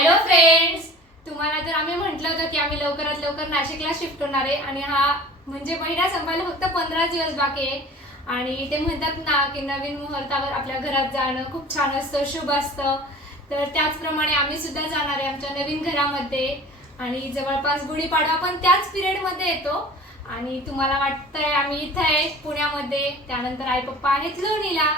Hello friends तुम्हाला जर आम्ही म्हटलं होतं की आम्ही लवकरात लवकर नाशिकला शिफ्ट होणार आहे आणि हा म्हणजे महिना संपायला फक्त पंधरा दिवस बाकी आहे. आणि ते म्हणतात ना की नवीन मुहूर्तावर आपल्या घरात जाणं खूप छान असतं शुभ असतं. तर त्याचप्रमाणे आम्ही सुद्धा जाणार आहे आमच्या नवीन घरामध्ये. आणि जवळपास गुढीपाडवा पण त्याच पिरियडमध्ये येतो. आणि तुम्हाला वाटतंय आम्ही इथं आहे पुण्यामध्ये. त्यानंतर आई पप्पा आहेत लोणीला.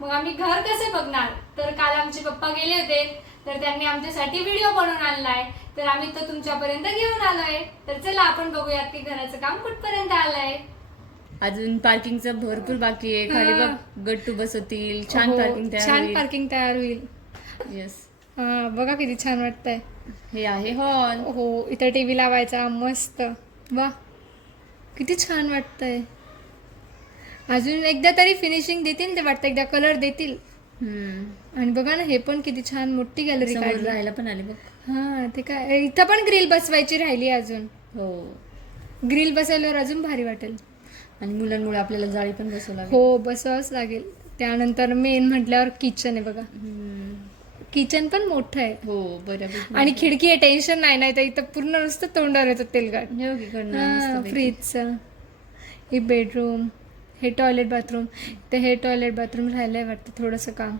मग आम्ही घर कसं बघणार? तर काल आमचे पप्पा गेले होते. तर त्यांनी आमच्यासाठी व्हिडिओ बनवून आणलाय. तर आम्ही तो तुमच्यापर्यंत घेऊन आलोय. तर चला आपण बघूयात की घराचं काम कुठपर्यंत आलंय. अजून पार्किंगचं भरपूर बाकी आहे. खाली हा. बघ गट्टू बसवतील छान हो, पार्किंग तयार छान. पार्किंग तयार होईल. येस हा, बघा किती छान वाटतंय. हे आहे हॉल हो इथं टीव्ही लावायचा मस्त. वा किती छान वाटतंय. अजून एकदा तरी फिनिशिंग देतील ते वाटतं एकदा कलर देतील. आणि बघा ना हे पण किती छान मोठी गॅलरी काढली. राहायला पण आले बघ. हा ते काय इथं पण ग्रिल बसवायची राहिली अजून. हो. ग्रिल बसवल्यावर अजून भारी वाटेल. आणि मुलांमुळे आपल्याला जाळी पण बसवू लागेल. हो बसवावंच लागेल. त्यानंतर मेन म्हटल्यावर किचन आहे बघा. किचन पण मोठं आहे. हो बऱ्यापैकी आणि खिडकी आहे टेन्शन नाही नाही तर इथं पूर्ण नुसतं तोंडावर येतं तेलगाट. फ्रीजचं हे बेडरूम हे टॉयलेट बाथरूम ते हे टॉयलेट बाथरूम राहिलंय वाटतं थोडंसं काम.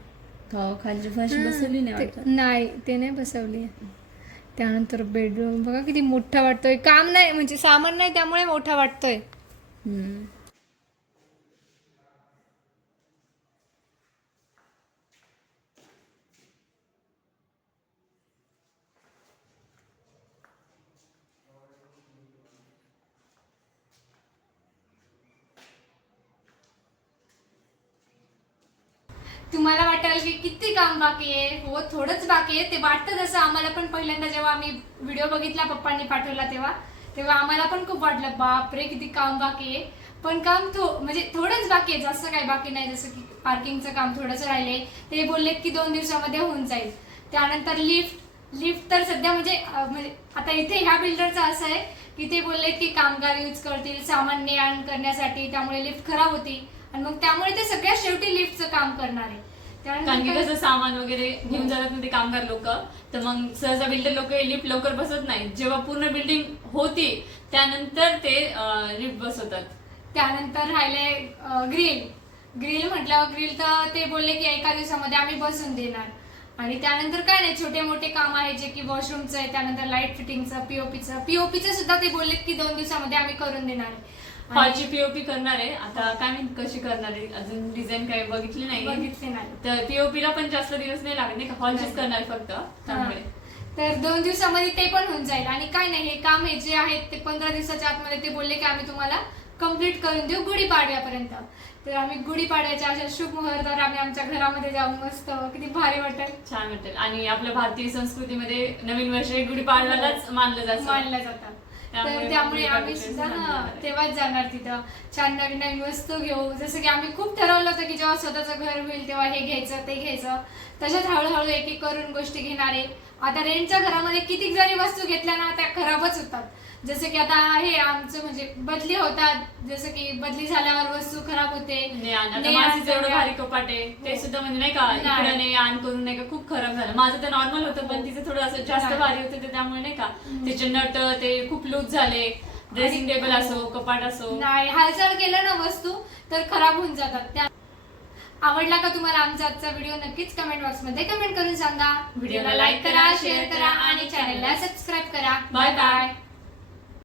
हो खालची फरशी बसवली नाही ते- वाटतं? नाही ते नाही बसवली. त्यानंतर बेडरूम बघा किती मोठा वाटतोय. काम नाही म्हणजे सामान नाही त्यामुळे मोठा वाटतोय. हम्म. तुम्हाला वाटेल की किती काम बाकी आहे? हो थोडंच बाकी आहे. ते वाटतं जसं आम्हाला पण पहिल्यांदा जेव्हा आम्ही व्हिडिओ बघितला पप्पांनी पाठवला तेव्हा तेव्हा आम्हाला पण खूप वाटलं बापरे किती काम बाकी आहे. पण काम थो म्हणजे थोडंच बाकी आहे जास्त काही बाकी नाही जसं की पार्किंगचं काम थोडंसं राहिले ते बोलले की दोन दिवसामध्ये होऊन जाईल. त्यानंतर लिफ्ट लिफ्ट तर सध्या म्हणजे म्हणजे आता इथे ह्या बिल्डरचं असं आहे की ते बोलले की कामगार यूज करतील सामान ने आण करण्यासाठी त्यामुळे लिफ्ट खराब होती. आणि मग त्यामुळे ते सगळ्यात शेवटी लिफ्ट करणार आहे. कारण की त्यानंतर कसं सामान वगैरे घेऊन जातात ना ते कामगार लोक तर मग सहसा बिल्डर लोक लिफ्ट लवकर बसत नाही जेव्हा पूर्ण बिल्डिंग होती त्यानंतर ते लिफ्ट बसवतात. त्यानंतर राहिले ग्रिल ग्रिल म्हटल्यावर ग्रिल तर ते बोलले की एका दिवसामध्ये आम्ही बसून देणार. आणि त्यानंतर काय नाही छोटे मोठे काम आहे जे की वॉशरूमचं आहे त्यानंतर लाइट फिटिंगचं पीओपीचं पीओपीचं सुद्धा ते बोलले की दोन दिवसामध्ये आम्ही करून देणार आहे. हॉलची पीओपी करणार आहे. आता काय माहीत कशी करणार आहे. अजून डिझाईन काही बघितली नाही. बघितले नाही. तर पीओपीला पण जास्त दिवस नाही लागत नाही का? हॉलचीच करणार फक्त. त्यामुळे. तर दोन दिवसामध्ये ते पण होऊन जाईल. आणि काय नाही हे काम हे जे आहेत ते पंधरा दिवसाच्या आतमध्ये ते बोलले की आम्ही तुम्हाला कंप्लीट करून देऊ गुढीपाडव्यापर्यंत. तर आम्ही गुढीपाडव्याच्या अशा शुभ मुहूर्तावर आम्ही आमच्या घरामध्ये जाऊन मस्त किती भारी वाटेल. छान वाटेल. आणि आपल्या भारतीय संस्कृतीमध्ये नवीन वर्ष हे गुढीपाडव्यालाच मानलं जातं. मानलं जातं. तर त्यामुळे आम्ही सुद्धा ना. तेव्हाच जाणार तिथं. छान नवीन नवीन वस्तू घेऊ. जसं की आम्ही खूप ठरवलं होतं की जेव्हा स्वतःचं घर होईल तेव्हा हे घ्यायचं ते घ्यायचं. तशाच हळूहळू एक एक करून गोष्टी घेणार. आता रेंटच्या घरामध्ये किती जरी वस्तू घेतल्या ना त्या खराबच होतात. जसं की आता हे आमचं म्हणजे बदली होतात. जसं की बदली झाल्यावर वस्तू खराब होते. आण. आता माझं जेवढं. भारी कपाट आहे ते हो. सुद्धा म्हणजे नाही का नाही. इकडे नाही. आण करून नाही का खूप खराब झालं. माझं तर नॉर्मल होतं पण तिचं थोडं असं जास्त नाही. भारी होतं त्यामुळे नाही का त्याचे नट ते खूप लूज झाले. ड्रेसिंग टेबल असो कपाट असो. नाही हालचाल केलं ना वस्तू तर खराब होऊन जातात. त्या आवडला का तुम्हाला आमचा आजचा व्हिडिओ नक्कीच कमेंट बॉक्समध्ये कमेंट करून सांगा. व्हिडिओला लाईक करा शेअर करा आणि चॅनलला सबस्क्राईब